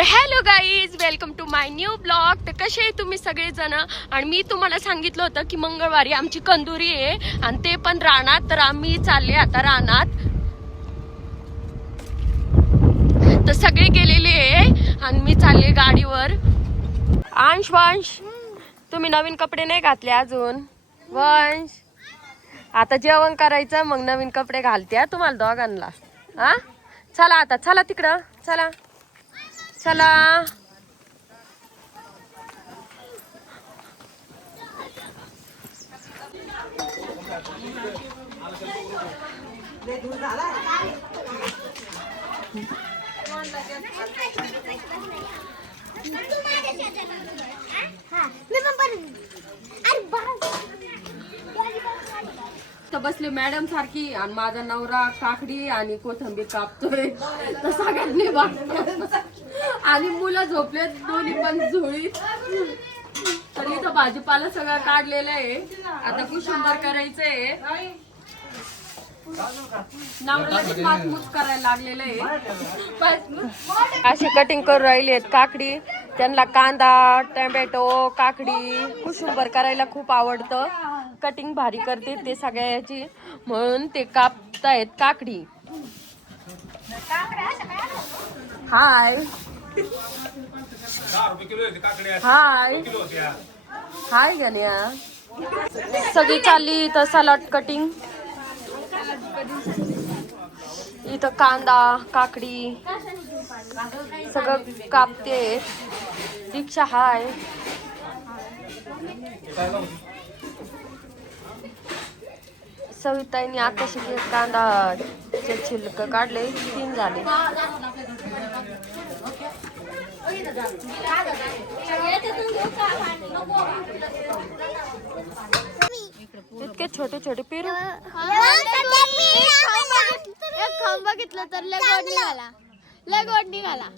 तर hello guys, welcome to my new blog. तर कसे आहे तुम्ही सगळेजण. आणि मी तुम्हाला सांगितलं होतं की मंगळवारी आमची कंदुरी आहे आणि ते पण रानात. तर आम्ही चालले आता रानात. तर सगळे गेलेले आहे आणि मी चालले गाडीवर. वंश, तुम्ही नवीन कपडे नाही घातले अजून. वंश, आता जेवण करायचं मग नवीन कपडे घालते तुम्हाला दोघांना. हा चला आता, चला तिकडं, चला चला. तर बसले मॅडम सारखी आणि माझा नवरा काकडी आणि कोथिंबीर कापतोय. तर सगळ्यांनी आणि मुलं झोपले दोन्ही पण झोळीत. तर इथं भाजीपाला सगळं काढलेलं आहे. आता कुशुंबर करायचंय. नवऱ्याला मातमूत करायला लागलेलं आहे. अशी कटिंग करून राहिली आहेत काकडी. त्यांना कांदा, टोमॅटो, काकडी, कुशुंबर करायला खूप आवडतं. कटिंग भारी करते ते सगळ्याची, म्हणून ते कापतायत काकडी. हाय हाय हाय गण्या. सगळी चालली तर सलाड कटिंग. इथं कांदा, काकडी सगळं कापते. दीक्षा हाय. सविताईने आताशी कांदाचे छिलक काढले, 3 झाले. इतके छोटे छोटे पेरू. खाऊन बघितलं तर लय गोड निघाला, लय गोड निघाला.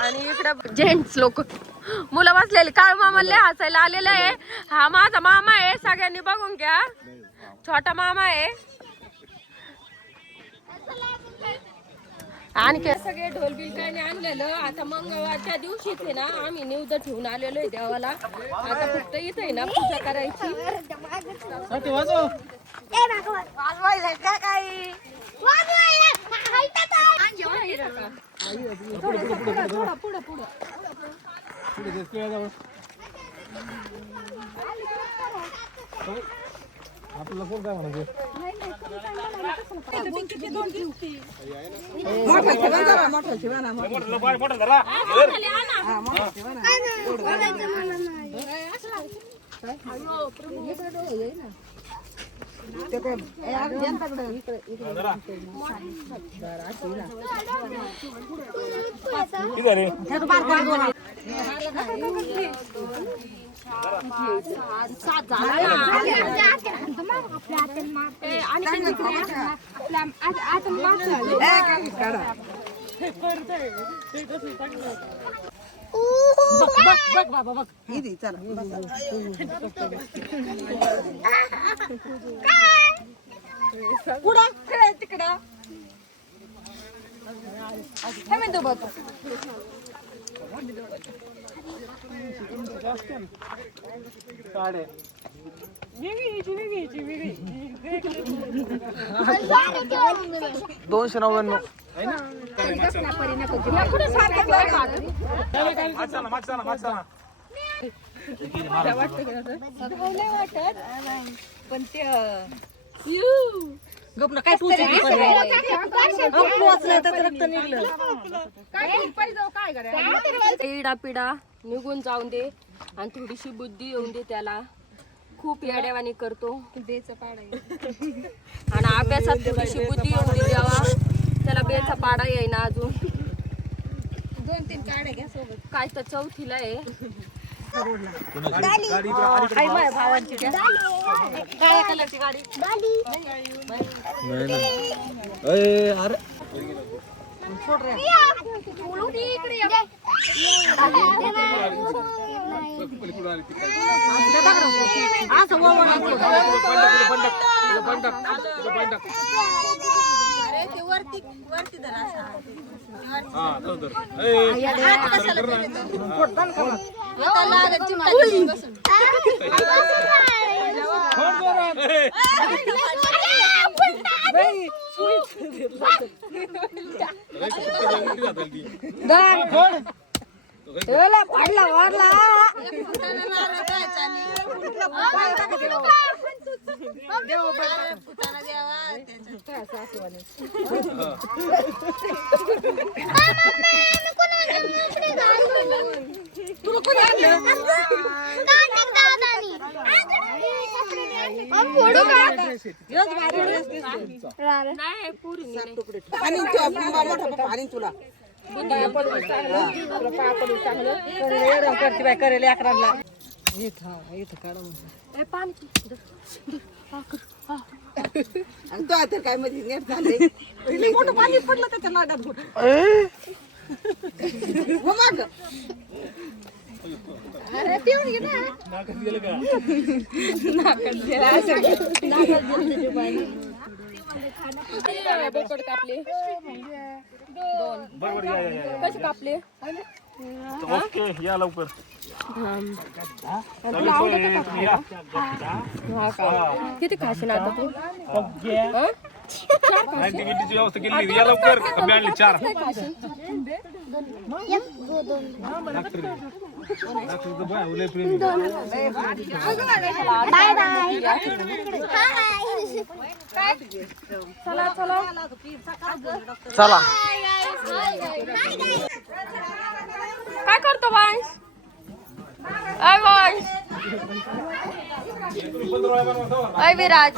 आणि इकडं जेंट्स लोक, मुलं बसलेली. काळू मामाला हसायला आलेलं आहे. हा माझा मामा आहे, सगळ्यांनी बघून घ्या. छोटा मामा आहे. आणखी सगळे ढोलबिल काय नाही आणलेलं. आता मंगळवारच्या दिवशीच आहे ना आम्ही निवद ठेवून आलेलो आहे देवाला. आता फक्त इथे आहे ना पूजा करायची. आपल्याला कोण काय म्हणायचं. तिकडं काय म्हणतो बघ. पण ते गप ना काय इडा पिडा निघून जाऊन दे आणि थोडीशी बुद्धी येऊन दे त्याला. खूप येड्यावानी करतो आणि अभ्यासात थोडीशी बुद्धी येऊन दे देवा. त्याला बेचा पाडा येईना अजून. 2-3 काड्या घ्या सोबत. काय तर 4थीला आहे. भावांची काळ्या कलरची गाडी. काय मध्ये नेट झाले मोठं पाणी पडलं त्याच्या लाडात बोकड कापले 2 कसे कापले ओके या लवकर किती खाशील आता तू ऍक्टिव्हिटीची व्यवस्था केली या लवकर कमी आणली 4 बाय बाय चला चला चला काय करतो वंश अय वंश अय विराज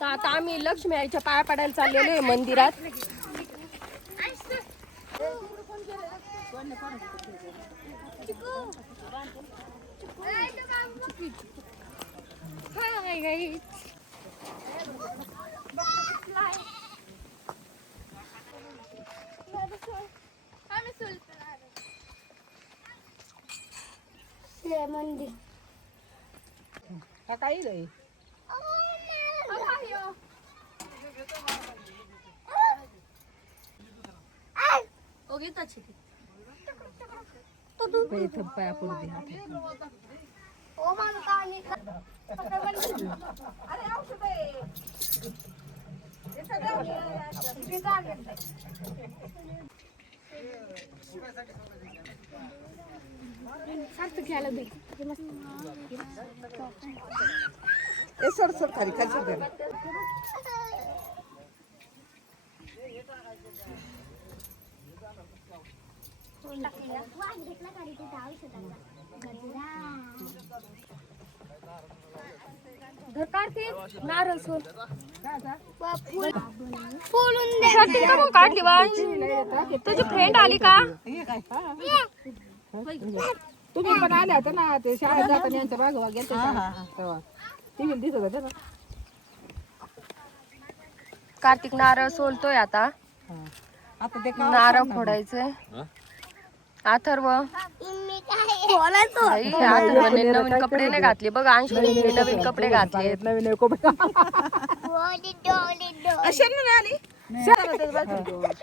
तर आता आम्ही लक्ष्मी आईच्या पाया पडायला चाललेलो आहे मंदिरात. Hi guys. मंदिर काही नाही पाया पडू दे सोड सोड खाली खाली सोड नारळ सोड फुलून दे. शर्ट का मग काढली वंश? तुझी फ्रेंड आली का? तुम्ही पण आल्या होत्या ना ते शाळेत जाताना यांच्या बागवा गेलते तेव्हा टीव्ही दिसत होते ना. कार्तिक नारळ सोलतोय आता. आता ते नारळ फोडायचंय. अथर्व मी काय बोलायचो. आई, अथर्वने नवीन कपडे नाही घातले बघ. अंशुने नवीन कपडे घातले. नवीन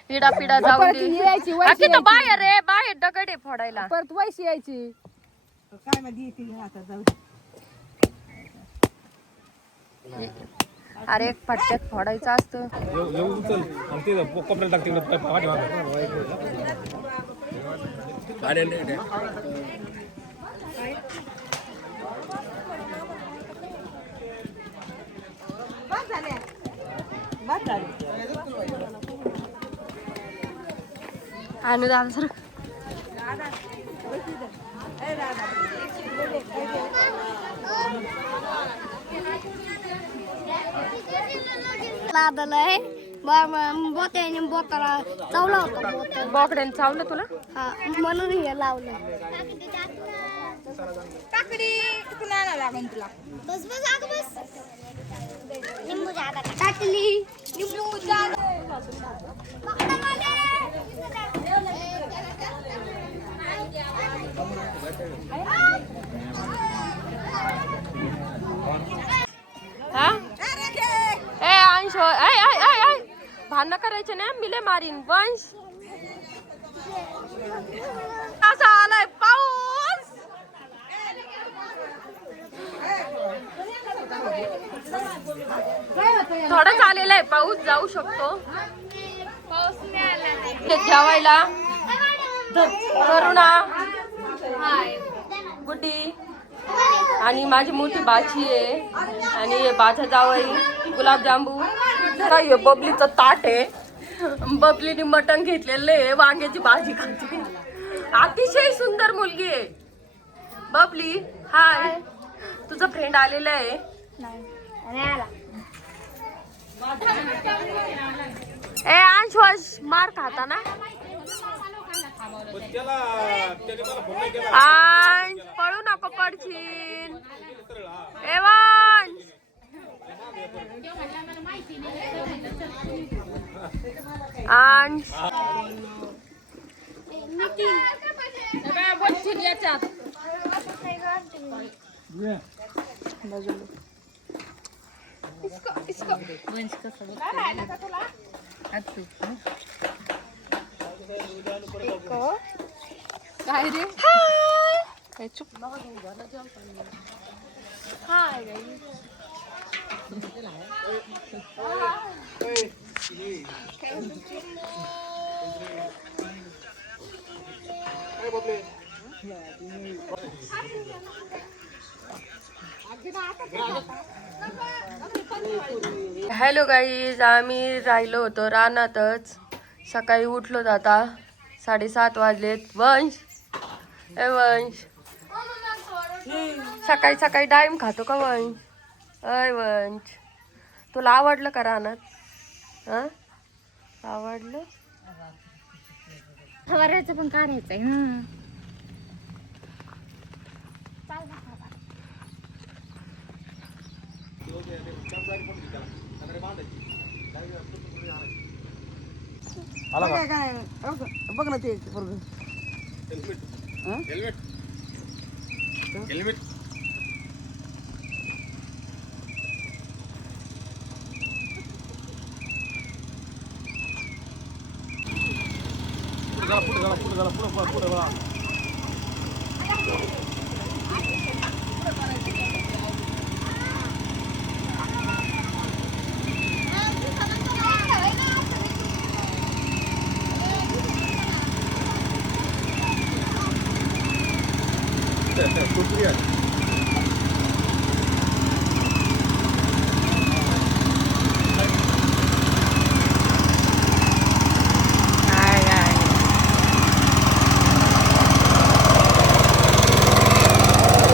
पिडा पिडा जाऊ दे. यायची अख्खी तर बाहेर रे, बाहेर दगड आहे फोडायला. परत वैशी यायची काय मध्ये आता जाऊ अरे एक फटक्यात फोडायचं असतं. येऊन चल आणि ते कोपऱ्याला टाक तिकडे अनुदान सर लादलंय बोत्याने बोताला चावला होता बोत्या. बोकड्याने चावलं तुला? हा म्हणून हे लावलं. बस बस आग बस. लिंबू जादा टाकली. लिंबू जादा हा ए अंश भांडण करायचे ना मिले मारीन वंश असा आलाय पाऊस थोडा चालेला आहे पाऊस जाऊ शकतो जेवायला करुणा गुड्डी आणि माझी मोठी बाची आहे आणि बाचा जावई गुलाबजांबू काय बबलीचं ताट आहे बबलीने मटण घेतलेलं आहे वांग्याची भाजी खाते अतिशय सुंदर मुलगी आहे बबली हाय तुझा फ्रेंड आलेला आहे ए अंश मार खाता ना अंश पळू नको पडशील एवांश अंश बसशील याच्यात काय रे काय चुप हाय हॅलो गाईज आम्ही राहिलो होतो रानातच सकाळी उठलो जाता 7:30 वाजलेत वंश ए वंश सकाळी सकाळी डाळिंब खातो का वंश अय वंश तुला आवडलं का रानात आवडलं फवारायचं पण काढायचंय ना काय बघ ना ते हेल्मेट हेल्मेट पुढे कुठली आहे